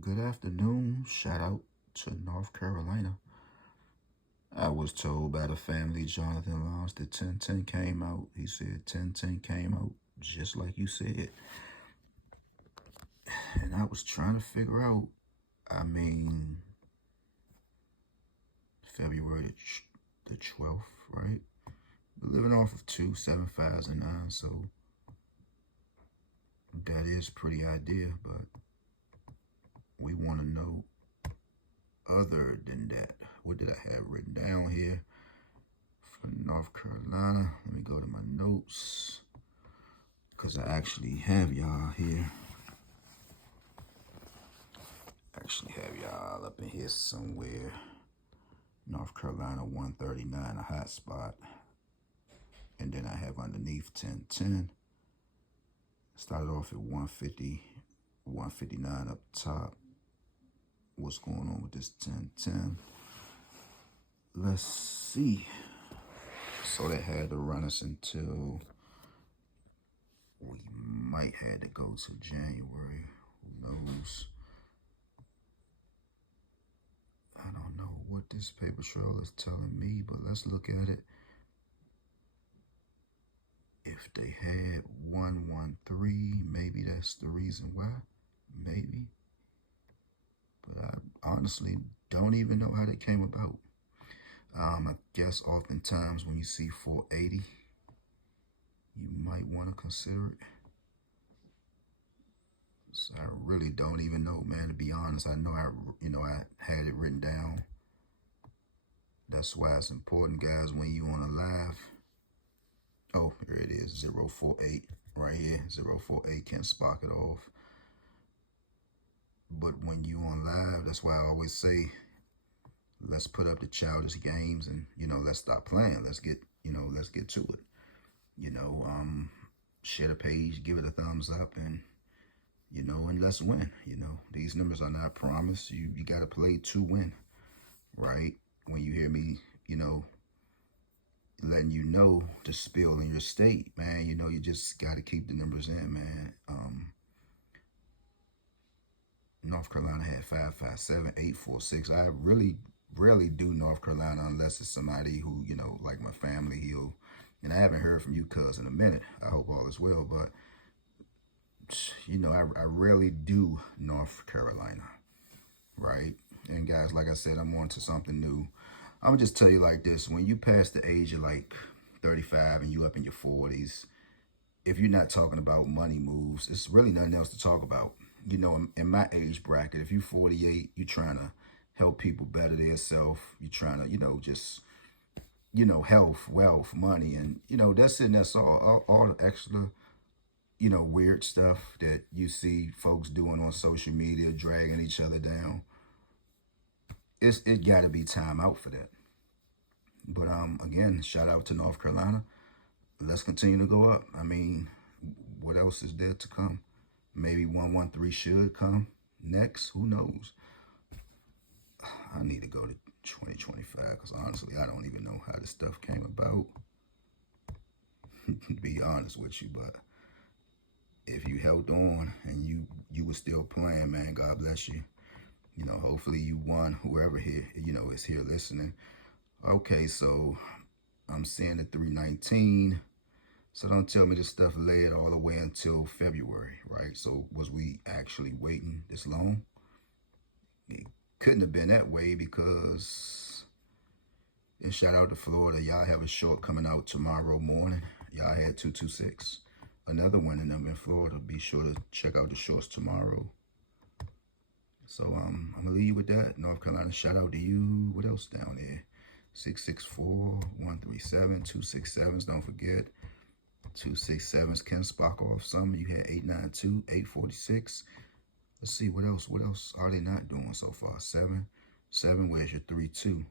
Good afternoon. Shout out to North Carolina. I was told by the family, Jonathan Lawrence, that 1010 came out. He said 1010 came out just like you said. And I was trying to figure out, I mean, February the 12th, right? We're living off of 2, 7, 5s, and 9, so that is pretty ideal, but we want to know other than that. What did I have written down here for North Carolina? Let me go to my notes because I actually have y'all here. Up in here somewhere. North Carolina 139, a hot spot. And then I have underneath 1010. Started off at 150, 159 up top. What's going on with this 1010? Let's see. So that had to run us until we might had to go to January. Who knows? I don't know what this paper trail is telling me, but let's look at it. If they had 113, maybe that's the reason why. Maybe. But I honestly don't even know how that came about. I guess oftentimes when you see 480, you might want to consider it. So I really don't even know, man, to be honest. I know I had it written down. That's why it's important, guys, when you on a live. Oh, here it is, 048 right here. 048 can't spark it off. But when you on live, that's why I always say, let's put up the childish games and, let's stop playing. Let's get to it. Share the page, give it a thumbs up, and, and let's win. These numbers are not promised. You got to play to win, right? When you hear me, letting you know the spill in your state, man, you just got to keep the numbers in, man. North Carolina had 557, 846. I really rarely do North Carolina unless it's somebody who, like my family, and I haven't heard from you, cuz, in a minute. I hope all is well, but, I rarely do North Carolina, right? And guys, like I said, I'm on to something new. I'm gonna just tell you like this. When you pass the age of like 35 and you up in your 40s, if you're not talking about money moves, it's really nothing else to talk about. In my age bracket, if you're 48, you're trying to help people better themselves. You're trying to, just, health, wealth, money. And, that's it. And that's all the extra, weird stuff that you see folks doing on social media, dragging each other down. It got to be time out for that. But again, shout out to North Carolina. Let's continue to go up. I mean, what else is there to come? Maybe 113 should come next. Who knows? I need to go to 2025 because honestly, I don't even know how this stuff came about. To be honest with you, but if you held on and you were still playing, man, God bless you. Hopefully you won. Whoever here, is here listening. Okay, so I'm seeing the 319. So don't tell me this stuff led all the way until February, right? So was we actually waiting this long? It couldn't have been that way because, and shout out to Florida, y'all have a short coming out tomorrow morning. Y'all had 226. Another one in them in Florida. Be sure to check out the shorts tomorrow. So I'm gonna leave you with that. North Carolina, shout out to you. What else down there? 664, 137, 267s, don't forget. 267s can spark off some. You had 892, 846. Let's see what else. What else are they not doing so far? 7. Where's your 3-2?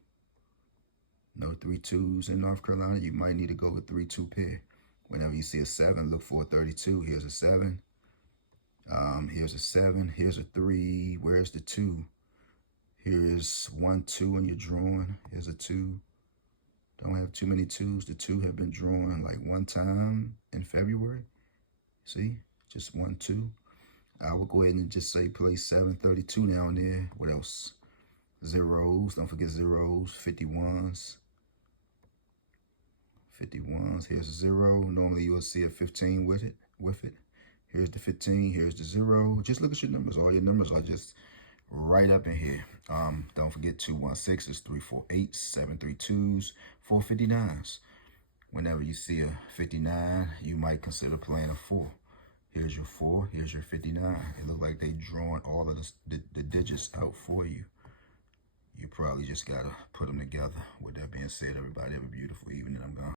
No 3-2s in North Carolina. You might need to go with 3-2 pair. Whenever you see a 7, look for a 32. Here's a 7. Here's a 7. Here's a 3. Where's the 2? Here's 1, 2 in your drawing. Here's a 2. Don't have too many 2s. The 2 have been drawn like one time in February. See, just 1, 2. I would go ahead and just say place 732 down there. What else? Zeros. Don't forget zeros. 51s. 51s. Here's a 0. Normally you'll see a 15 with it. Here's the 15. Here's the 0. Just look at your numbers. All your numbers are just right up in here. Don't forget 216s, 348s, 732s, 459s. Whenever you see a 59, you might consider playing a 4. Here's your 4. Here's your 59. It looks like they drawing all of the digits out for you. You probably just got to put them together. With that being said, everybody have a beautiful evening. I'm gone.